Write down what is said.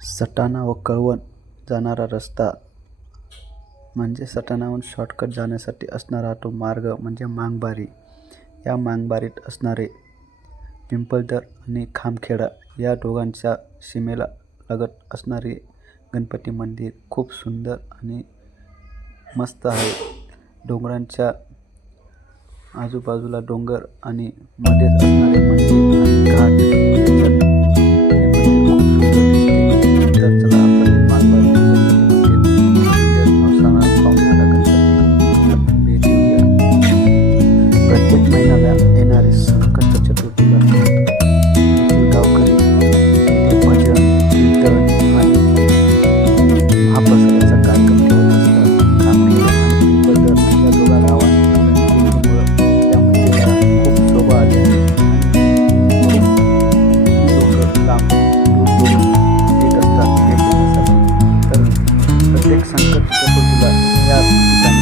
सटाणा व कळवण जाणारा रस्ता म्हणजे सटाणाहून शॉर्टकट जाण्यासाठी असणारा तो मार्ग म्हणजे मांगबारी. या मांगबारीत असणारे पिंपळदर आणि खामखेडा या दोघांच्या सीमेला लगत असणारे गणपती मंदिर खूप सुंदर आणि मस्त आहे. डोंगरांच्या आजूबाजूला डोंगर आणि मध्येच असणारे काम एक असतात तर प्रत्येक संकट चतुर्थीला या ठिकाणी